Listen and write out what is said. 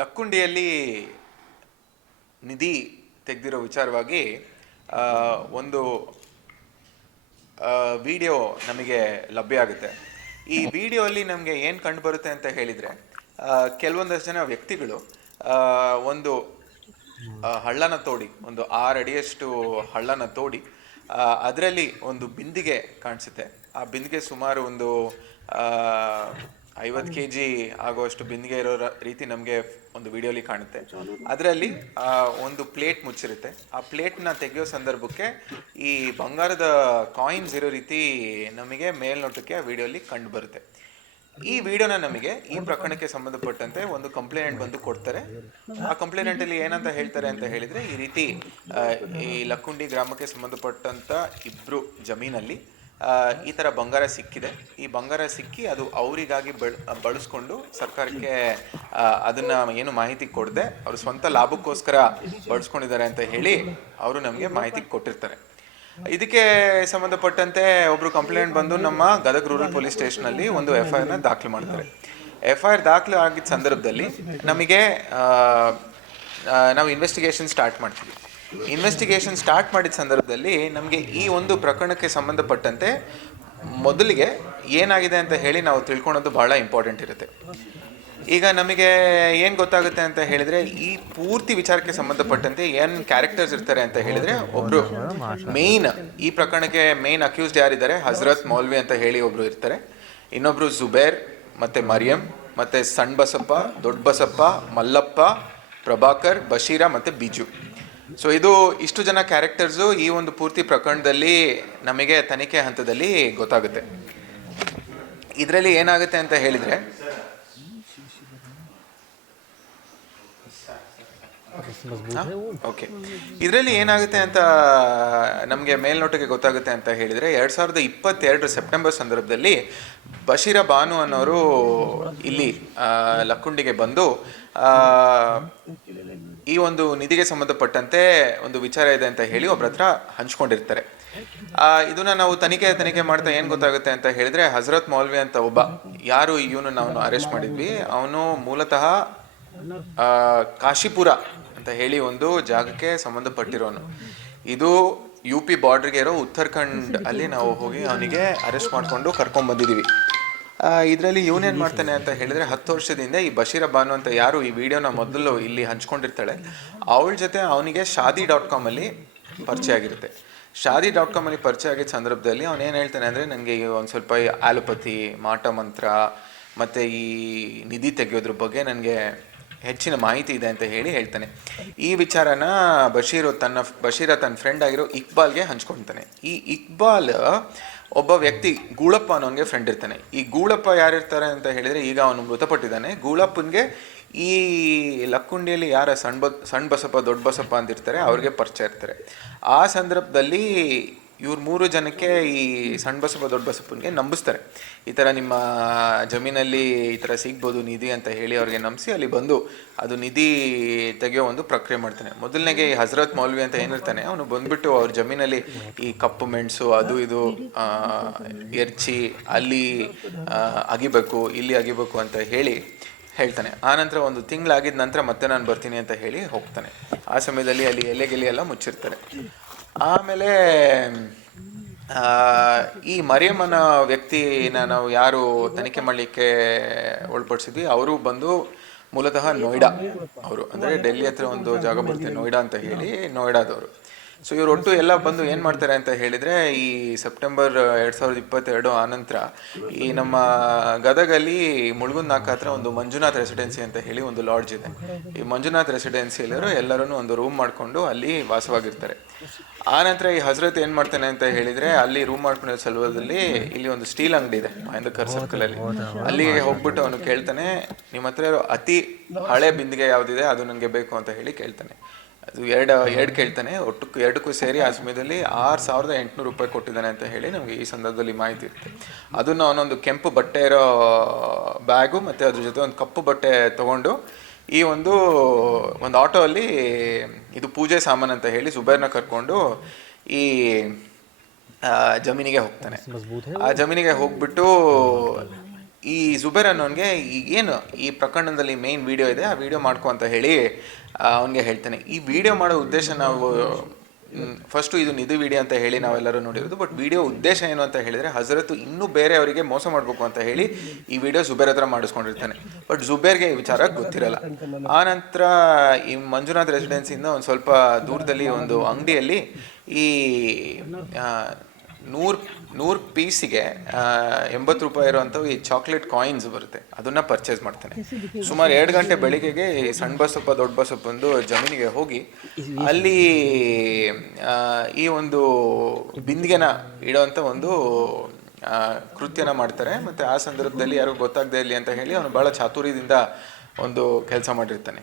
ಲಕ್ಕುಂಡಿಯಲ್ಲಿ ನಿಧಿ ತೆಗೆದಿರೋ ವಿಚಾರವಾಗಿ ಒಂದು ವಿಡಿಯೋ ನಮಗೆ ಲಭ್ಯ ಆಗುತ್ತೆ. ಈ ವಿಡಿಯೋಲ್ಲಿ ನಮಗೆ ಏನು ಕಂಡು ಬರುತ್ತೆ ಅಂತ ಹೇಳಿದರೆ, ಕೆಲವೊಂದಷ್ಟು ಜನ ವ್ಯಕ್ತಿಗಳು ಒಂದು ಹಳ್ಳನ ತೋಡಿ, ಒಂದು 6 ಅಡಿಯಷ್ಟು ಹಳ್ಳನ ತೋಡಿ ಅದರಲ್ಲಿ ಒಂದು ಬಿಂದಿಗೆ ಕಾಣಿಸುತ್ತೆ. ಆ ಬಿಂದಿಗೆ ಸುಮಾರು ಒಂದು 50 kg ಆಗುವಷ್ಟು ಬಿಂದಿಗೆ ಇರೋ ರೀತಿ ನಮಗೆ ಒಂದು ವಿಡಿಯೋಲಿ ಕಾಣುತ್ತೆ. ಅದರಲ್ಲಿ ಒಂದು ಪ್ಲೇಟ್ ಮುಚ್ಚಿರುತ್ತೆ. ಆ ಪ್ಲೇಟ್ನ ತೆಗೆಯೋ ಸಂದರ್ಭಕ್ಕೆ ಈ ಬಂಗಾರದ ಕಾಯಿನ್ಸ್ ಇರೋ ರೀತಿ ನಮಗೆ ಮೇಲ್ನೋಟಕ್ಕೆ ಆ ವಿಡಿಯೋಲಿ ಕಂಡು ಬರುತ್ತೆ. ಈ ವಿಡಿಯೋನ ನಮಗೆ ಈ ಪ್ರಕರಣಕ್ಕೆ ಸಂಬಂಧಪಟ್ಟಂತೆ ಒಂದು ಕಂಪ್ಲೇಂಟ್ ಬಂದು ಕೊಡ್ತಾರೆ. ಆ ಕಂಪ್ಲೇಂಟಲ್ಲಿ ಏನಂತ ಹೇಳ್ತಾರೆ ಅಂತ ಹೇಳಿದರೆ, ಈ ರೀತಿ ಈ ಲಕ್ಕುಂಡಿ ಗ್ರಾಮಕ್ಕೆ ಸಂಬಂಧಪಟ್ಟಂಥ 2 ಜಮೀನಲ್ಲಿ ಈ ಥರ ಬಂಗಾರ ಸಿಕ್ಕಿದೆ. ಈ ಬಂಗಾರ ಸಿಕ್ಕಿ ಅದು ಅವರಿಗಾಗಿ ಬಳಸ್ಕೊಂಡು ಸರ್ಕಾರಕ್ಕೆ ಅದನ್ನು ಏನು ಮಾಹಿತಿ ಕೊಡದೆ ಅವರು ಸ್ವಂತ ಲಾಭಕ್ಕೋಸ್ಕರ ಬಳಸ್ಕೊಂಡಿದ್ದಾರೆ ಅಂತ ಹೇಳಿ ಅವರು ನಮಗೆ ಮಾಹಿತಿ ಕೊಟ್ಟಿರ್ತಾರೆ. ಇದಕ್ಕೆ ಸಂಬಂಧಪಟ್ಟಂತೆ ಒಬ್ಬರು ಕಂಪ್ಲೇಂಟ್ ಬಂದು ನಮ್ಮ ಗದಗ ರೂರಲ್ ಪೊಲೀಸ್ ಸ್ಟೇಷನಲ್ಲಿ ಒಂದು FIR ದಾಖಲು ಮಾಡ್ತಾರೆ. FIR ದಾಖಲು ಆಗಿದ್ದ ಸಂದರ್ಭದಲ್ಲಿ ನಮಗೆ ನಾವು ಇನ್ವೆಸ್ಟಿಗೇಷನ್ ಸ್ಟಾರ್ಟ್ ಮಾಡ್ತೀವಿ. ಇನ್ವೆಸ್ಟಿಗೇಷನ್ ಸ್ಟಾರ್ಟ್ ಮಾಡಿದ ಸಂದರ್ಭದಲ್ಲಿ ನಮಗೆ ಈ ಒಂದು ಪ್ರಕರಣಕ್ಕೆ ಸಂಬಂಧಪಟ್ಟಂತೆ ಮೊದಲಿಗೆ ಏನಾಗಿದೆ ಅಂತ ಹೇಳಿ ನಾವು ತಿಳ್ಕೊಳೋದು ಬಹಳ ಇಂಪಾರ್ಟೆಂಟ್ ಇರುತ್ತೆ. ಈಗ ನಮಗೆ ಏನು ಗೊತ್ತಾಗುತ್ತೆ ಅಂತ ಹೇಳಿದರೆ, ಈ ಪೂರ್ತಿ ವಿಚಾರಕ್ಕೆ ಸಂಬಂಧಪಟ್ಟಂತೆ ಏನು ಕ್ಯಾರೆಕ್ಟರ್ಸ್ ಇರ್ತಾರೆ ಅಂತ ಹೇಳಿದರೆ, ಒಬ್ಬರು ಮೇಯ್ನ್ ಈ ಪ್ರಕರಣಕ್ಕೆ ಮೇಯ್ನ್ ಅಕ್ಯೂಸ್ಡ್ ಯಾರಿದ್ದಾರೆ, ಹಜರತ್ ಮೌಲ್ವಿ ಅಂತ ಹೇಳಿ ಒಬ್ಬರು ಇರ್ತಾರೆ. ಇನ್ನೊಬ್ಬರು ಜುಬೇರ್, ಮತ್ತು ಮರಿಯಂ, ಮತ್ತು ಸಣ್ಣ ಬಸಪ್ಪ, ದೊಡ್ಡ ಬಸಪ್ಪ, ಮಲ್ಲಪ್ಪ, ಪ್ರಭಾಕರ್, ಬಶೀರ ಮತ್ತು ಬಿಜು. ಸೊ ಇಷ್ಟು ಜನ ಕ್ಯಾರೆಕ್ಟರ್ಸು ಈ ಒಂದು ಪೂರ್ತಿ ಪ್ರಕರಣದಲ್ಲಿ ನಮಗೆ ತನಿಖೆ ಹಂತದಲ್ಲಿ ಗೊತ್ತಾಗುತ್ತೆ. ಇದರಲ್ಲಿ ಏನಾಗುತ್ತೆ ಅಂತ ಹೇಳಿದರೆ, ಓಕೆ, ಇದರಲ್ಲಿ ಏನಾಗುತ್ತೆ ಅಂತ ನಮಗೆ ಮೇಲ್ನೋಟಕ್ಕೆ ಗೊತ್ತಾಗುತ್ತೆ ಅಂತ ಹೇಳಿದರೆ, 2022 ಸೆಪ್ಟೆಂಬರ್ ಸಂದರ್ಭದಲ್ಲಿ ಬಶೀರ ಬಾನು ಅನ್ನೋರು ಇಲ್ಲಿ ಲಕ್ಕುಂಡಿಗೆ ಬಂದು ಈ ಒಂದು ನಿಧಿಗೆ ಸಂಬಂಧಪಟ್ಟಂತೆ ಒಂದು ವಿಚಾರ ಇದೆ ಅಂತ ಹೇಳಿ ಒಬ್ಬರ ಹತ್ರ ಹಂಚ್ಕೊಂಡಿರ್ತಾರೆ. ಇದನ್ನ ನಾವು ತನಿಖೆ ಮಾಡ್ತಾ ಏನು ಗೊತ್ತಾಗುತ್ತೆ ಅಂತ ಹೇಳಿದರೆ, ಹಜರತ್ ಮೌಲ್ವಿ ಅಂತ ಒಬ್ಬ, ಯಾರು ಇವನು ನಾವು ಅರೆಸ್ಟ್ ಮಾಡಿದ್ವಿ, ಅವನು ಮೂಲತಃ ಕಾಶಿಪುರ ಅಂತ ಹೇಳಿ ಒಂದು ಜಾಗಕ್ಕೆ ಸಂಬಂಧಪಟ್ಟಿರೋನು. ಇದು UP ಬಾರ್ಡ್ರಿಗೆ ಇರೋ ಉತ್ತರಾಖಂಡ್ ಅಲ್ಲಿ ನಾವು ಹೋಗಿ ಅವನಿಗೆ ಅರೆಸ್ಟ್ ಮಾಡಿಕೊಂಡು ಕರ್ಕೊಂಡ್ಬಂದಿದ್ದೀವಿ. ಇದರಲ್ಲಿ ಇವನೇನು ಮಾಡ್ತಾನೆ ಅಂತ ಹೇಳಿದರೆ, 10 ವರ್ಷದಿಂದ ಈ ಬಶೀರ ಬಾನು ಅಂತ ಯಾರು ಈ ವಿಡಿಯೋನ ಮೊದಲು ಇಲ್ಲಿ ಹಂಚ್ಕೊಂಡಿರ್ತಾಳೆ, ಅವಳ ಜೊತೆ ಅವನಿಗೆ shaadi.com ಅಲ್ಲಿ ಪರಿಚಯ ಆಗಿರುತ್ತೆ. shaadi.com ಅಲ್ಲಿ ಪರಿಚಯ ಆಗಿದ್ದ ಸಂದರ್ಭದಲ್ಲಿ ಅವನೇನು ಹೇಳ್ತಾನೆ ಅಂದರೆ, ನನಗೆ ಒಂದು ಸ್ವಲ್ಪ ಆಲೋಪತಿ, ಮಾಟ ಮಂತ್ರ ಮತ್ತು ಈ ನಿಧಿ ತೆಗೆಯೋದ್ರ ಬಗ್ಗೆ ನನಗೆ ಹೆಚ್ಚಿನ ಮಾಹಿತಿ ಇದೆ ಅಂತ ಹೇಳಿ ಹೇಳ್ತಾನೆ. ಈ ವಿಚಾರನ ಬಶೀರ ತನ್ನ ಫ್ರೆಂಡ್ ಆಗಿರೋ ಇಕ್ಬಾಲ್ಗೆ ಹಂಚ್ಕೊಳ್ತಾನೆ. ಈ ಇಕ್ಬಾಲ್ ಒಬ್ಬ ವ್ಯಕ್ತಿ, ಗೂಳಪ್ಪ ಅನ್ನೋನಿಗೆ ಫ್ರೆಂಡ್ ಇರ್ತಾನೆ. ಈ ಗೂಳಪ್ಪ ಯಾರಿರ್ತಾರೆ ಅಂತ ಹೇಳಿದರೆ, ಈಗ ಅವನು ಮೃತಪಟ್ಟಿದ್ದಾನೆ. ಗೂಳಪ್ಪನಿಗೆ ಈ ಲಕ್ಕುಂಡಿಯಲ್ಲಿ ಯಾರ ಸಣ್ಣ ಬಸಪ್ಪ, ದೊಡ್ಡ ಬಸಪ್ಪ ಅಂತಿರ್ತಾರೆ, ಅವ್ರಿಗೆ ಪರಿಚಯ ಇರ್ತಾರೆ. ಆ ಸಂದರ್ಭದಲ್ಲಿ ಇವ್ರು 3 ಜನಕ್ಕೆ ಈ ಸಣ್ಣ ಬಸಪ್ಪ, ದೊಡ್ಡ ಬಸಪ್ಪನಿಗೆ ನಂಬಿಸ್ತಾರೆ. ಈ ಥರ ನಿಮ್ಮ ಜಮೀನಲ್ಲಿ ಈ ಥರ ಸಿಗ್ಬೋದು ನಿಧಿ ಅಂತ ಹೇಳಿ ಅವ್ರಿಗೆ ನಂಬಿಸಿ ಅಲ್ಲಿ ಬಂದು ಅದು ನಿಧಿ ತೆಗೆಯೋ ಒಂದು ಪ್ರಕ್ರಿಯೆ ಮಾಡ್ತಾನೆ. ಮೊದಲನೇಗೆ ಈ ಹಜರತ್ ಮೌಲ್ವಿ ಅಂತ ಏನಿರ್ತಾನೆ, ಅವನು ಬಂದ್ಬಿಟ್ಟು ಅವ್ರ ಜಮೀನಲ್ಲಿ ಈ ಕಪ್ಪು ಮೆಣಸು ಅದು ಇದು ಎರ್ಚಿ ಅಲ್ಲಿ ಅಗಿಬೇಕು, ಇಲ್ಲಿ ಅಗಿಬೇಕು ಅಂತ ಹೇಳ್ತಾನೆ. ಆನಂತರ ಒಂದು ತಿಂಗಳಾಗಿದ್ದ ನಂತರ ಮತ್ತೆ ನಾನು ಬರ್ತೀನಿ ಅಂತ ಹೇಳಿ ಹೋಗ್ತಾನೆ. ಆ ಸಮಯದಲ್ಲಿ ಅಲ್ಲಿ ಎಲೆಗೆಲೆ ಎಲ್ಲ ಮುಚ್ಚಿರ್ತಾರೆ. ಆಮೇಲೆ ಈ ಮರಿಯಮ್ಮನ ವ್ಯಕ್ತಿನ ನಾವು ಯಾರು ತನಿಖೆ ಮಾಡಲಿಕ್ಕೆ ಒಳಪಡಿಸಿದ್ವಿ, ಅವರು ಬಂದು ಮೂಲತಃ ನೋಯ್ಡಾ ಅವರು, ಅಂದರೆ ಡೆಲ್ಲಿ ಹತ್ರ ಒಂದು ಜಾಗ ಬರುತ್ತೆ ನೋಯ್ಡಾ ಅಂತ ಹೇಳಿ, ನೋಯ್ಡಾದವರು. ಸೊ ಇವರು ಒಟ್ಟು ಎಲ್ಲ ಬಂದು ಏನು ಮಾಡ್ತಾರೆ ಅಂತ ಹೇಳಿದರೆ, ಈ ಸೆಪ್ಟೆಂಬರ್ 2022 ಆನಂತರ ಈ ನಮ್ಮ ಗದಗಲ್ಲಿ ಮುಳುಗುಂದ್ ನಾಕ ಹತ್ರ ಒಂದು ಮಂಜುನಾಥ್ ರೆಸಿಡೆನ್ಸಿ ಅಂತ ಹೇಳಿ ಒಂದು ಲಾಡ್ಜ್ ಇದೆ. ಈ ಮಂಜುನಾಥ್ ರೆಸಿಡೆನ್ಸಿಯಲ್ಲರೂ ಎಲ್ಲರೂ ಒಂದು ರೂಮ್ ಮಾಡಿಕೊಂಡು ಅಲ್ಲಿ ವಾಸವಾಗಿರ್ತಾರೆ. ಆನಂತರ ಈ ಹಜರತ್ ಏನು ಮಾಡ್ತಾನೆ ಅಂತ ಹೇಳಿದರೆ, ಅಲ್ಲಿ ರೂಮ್ ಮಾಡ್ಕೊಂಡಿರೋ ಸಲುವದಲ್ಲಿ ಇಲ್ಲಿ ಒಂದು ಸ್ಟೀಲ್ ಅಂಗಡಿ ಇದೆ ಮಹೇಂದ್ರಕರ್ ಸರ್ಕಲಲ್ಲಿ. ಅಲ್ಲಿಗೆ ಹೋಗ್ಬಿಟ್ಟು ಅವನು ಕೇಳ್ತಾನೆ, ನಿಮ್ಮ ಹತ್ರ ಅತಿ ಹಳೆ ಬಿಂದಿಗೆ ಯಾವುದಿದೆ ಅದು ನನಗೆ ಬೇಕು ಅಂತ ಹೇಳಿ ಕೇಳ್ತಾನೆ. ಅದು ಎರಡು ಕೇಳ್ತಾನೆ. ಒಟ್ಟು ಎರಡಕ್ಕೂ ಸೇರಿ ಆ ಸಮಯದಲ್ಲಿ 6800 ರೂಪಾಯಿ ಕೊಟ್ಟಿದ್ದಾನೆ ಅಂತ ಹೇಳಿ ನಮಗೆ ಈ ಸಂದರ್ಭದಲ್ಲಿ ಮಾಹಿತಿ ಇರುತ್ತೆ. ಅದನ್ನು ಅವನೊಂದು ಕೆಂಪು ಬಟ್ಟೆ ಇರೋ ಬ್ಯಾಗು ಮತ್ತು ಅದ್ರ ಜೊತೆ ಒಂದು ಕಪ್ಪು ಬಟ್ಟೆ ತೊಗೊಂಡು ಈ ಒಂದು ಆಟೋ ಅಲ್ಲಿ ಇದು ಪೂಜೆ ಸಾಮಾನು ಅಂತ ಹೇಳಿ ಜುಬೇರ್ನ ಕರ್ಕೊಂಡು ಈ ಜಮೀನಿಗೆ ಹೋಗ್ತಾನೆ. ಆ ಜಮೀನಿಗೆ ಹೋಗ್ಬಿಟ್ಟು ಈ ಜುಬೇರ್ ಅನ್ನೋನಿಗೆ ಏನು ಈ ಪ್ರಕರಣದಲ್ಲಿ ಮೇನ್ ವಿಡಿಯೋ ಇದೆ, ಆ ವಿಡಿಯೋ ಮಾಡ್ಕೊ ಅಂತ ಹೇಳಿ ಅವನಿಗೆ ಹೇಳ್ತಾನೆ. ಈ ವಿಡಿಯೋ ಮಾಡೋ ಉದ್ದೇಶ ನಾವು ಫಸ್ಟು ಇದು ನಿಧಿ ವಿಡಿಯೋ ಅಂತ ಹೇಳಿ ನಾವೆಲ್ಲರೂ ನೋಡಿರೋದು. ಬಟ್ ವಿಡಿಯೋ ಉದ್ದೇಶ ಏನು ಅಂತ ಹೇಳಿದರೆ, ಹಜರತ್ ಇನ್ನೂ ಬೇರೆ ಅವರಿಗೆ ಮೋಸ ಮಾಡಬೇಕು ಅಂತ ಹೇಳಿ ಈ ವಿಡಿಯೋ ಜುಬೇರ್ ಹತ್ರ ಮಾಡಿಸ್ಕೊಂಡಿರ್ತಾನೆ. ಬಟ್ ಜುಬೇರ್ಗೆ ಈ ವಿಚಾರ ಗೊತ್ತಿರಲ್ಲ. ಆ ನಂತರ ಈ ಮಂಜುನಾಥ್ ರೆಸಿಡೆನ್ಸಿಯಿಂದ ಒಂದು ಸ್ವಲ್ಪ ದೂರದಲ್ಲಿ ಒಂದು ಅಂಗಡಿಯಲ್ಲಿ ಈ 100 ಪೀಸಿಗೆ 80 ರೂಪಾಯಿ ಇರುವಂಥವು ಈ ಚಾಕ್ಲೇಟ್ ಕಾಯಿನ್ಸ್ ಬರುತ್ತೆ, ಅದನ್ನು ಪರ್ಚೇಸ್ ಮಾಡ್ತಾನೆ. ಸುಮಾರು 2 ಗಂಟೆ ಬೆಳಿಗ್ಗೆಗೆ ಈ ಸಣ್ಣ ಬಸಪ್ಪ ದೊಡ್ಡ ಬಸಪ್ಪ ಒಂದು ಜಮೀನಿಗೆ ಹೋಗಿ ಅಲ್ಲಿ ಈ ಒಂದು ಬಿಂದಿಗೆನ ಇಡೋವಂಥ ಒಂದು ಕೃತ್ಯನ ಮಾಡ್ತಾರೆ. ಮತ್ತು ಆ ಸಂದರ್ಭದಲ್ಲಿ ಯಾರು ಗೊತ್ತಾಗದೇ ಇರಲಿ ಅಂತ ಹೇಳಿ ಅವನು ಭಾಳ ಚಾತುರ್ಯದಿಂದ ಒಂದು ಕೆಲಸ ಮಾಡಿರ್ತಾನೆ.